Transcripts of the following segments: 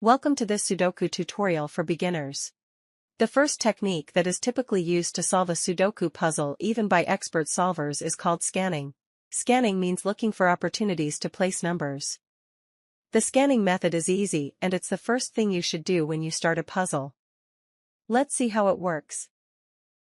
Welcome to this Sudoku tutorial for beginners. The first technique that is typically used to solve a Sudoku puzzle even by expert solvers is called scanning. Scanning means looking for opportunities to place numbers. The scanning method is easy and it's the first thing you should do when you start a puzzle. Let's see how it works.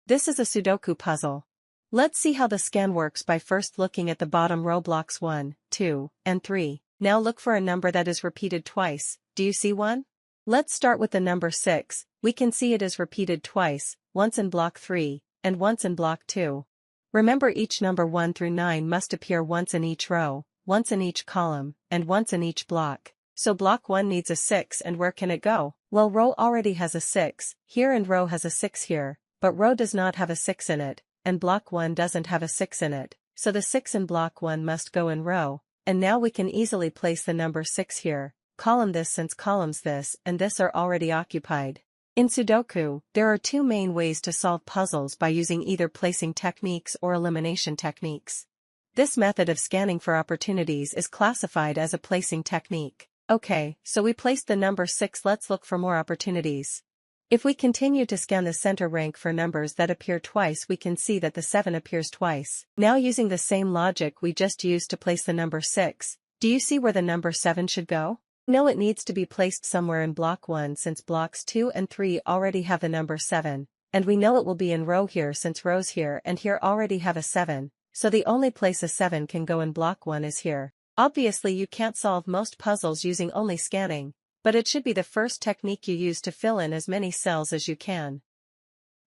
This is a Sudoku puzzle. Let's see how the scan works by first looking at the bottom row blocks 1, 2, and 3. Now look for a number that is repeated twice. Do you see one? Let's start with the number 6. We can see it is repeated twice, once in block 3, and once in block 2. Remember, each number 1 through 9 must appear once in each row, once in each column, and once in each block. So block 1 needs a 6, and where can it go? Well, row already has a 6 here and row has a 6 here, but row does not have a 6 in it, and block 1 doesn't have a 6 in it, so the 6 in block 1 must go in row, and now we can easily place the number 6 here. Column this since columns this and this are already occupied. In Sudoku, there are two main ways to solve puzzles by using either placing techniques or elimination techniques. This method of scanning for opportunities is classified as a placing technique. Okay, so we placed the number 6. Let's look for more opportunities. If we continue to scan the center rank for numbers that appear twice, we can see that the 7 appears twice. Now, using the same logic we just used to place the number 6, do you see where the number 7 should go? No, it needs to be placed somewhere in block 1 since blocks 2 and 3 already have the number 7, and we know it will be in row here since rows here and here already have a 7, so the only place a 7 can go in block 1 is here. Obviously you can't solve most puzzles using only scanning, but it should be the first technique you use to fill in as many cells as you can.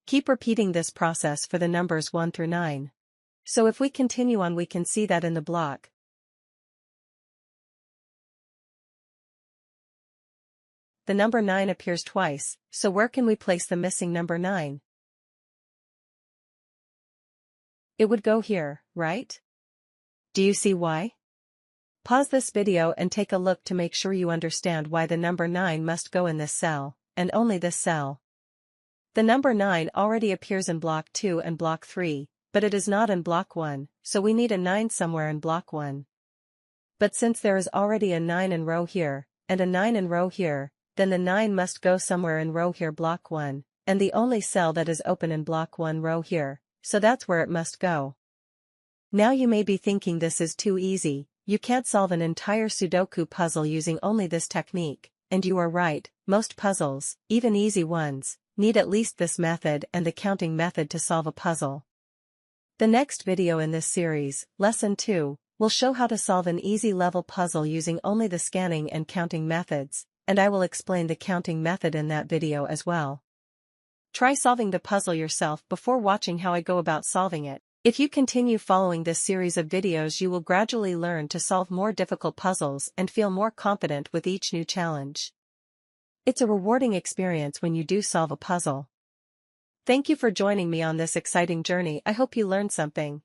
Keep repeating this process for the numbers 1 through 9. So if we continue on, we can see that in the block the number 9 appears twice, so where can we place the missing number 9? It would go here, right? Do you see why? Pause this video and take a look to make sure you understand why the number 9 must go in this cell, and only this cell. The number 9 already appears in block 2 and block 3, but it is not in block 1, so we need a 9 somewhere in block 1. But since there is already a 9 in row here, and a 9 in row here, then the 9 must go somewhere in row here block 1, and the only cell that is open in block 1 row here, so that's where it must go. Now you may be thinking this is too easy, you can't solve an entire Sudoku puzzle using only this technique, and you are right, most puzzles, even easy ones, need at least this method and the counting method to solve a puzzle. The next video in this series, Lesson 2, will show how to solve an easy level puzzle using only the scanning and counting methods, and I will explain the counting method in that video as well. Try solving the puzzle yourself before watching how I go about solving it. If you continue following this series of videos, you will gradually learn to solve more difficult puzzles and feel more confident with each new challenge. It's a rewarding experience when you do solve a puzzle. Thank you for joining me on this exciting journey. I hope you learned something.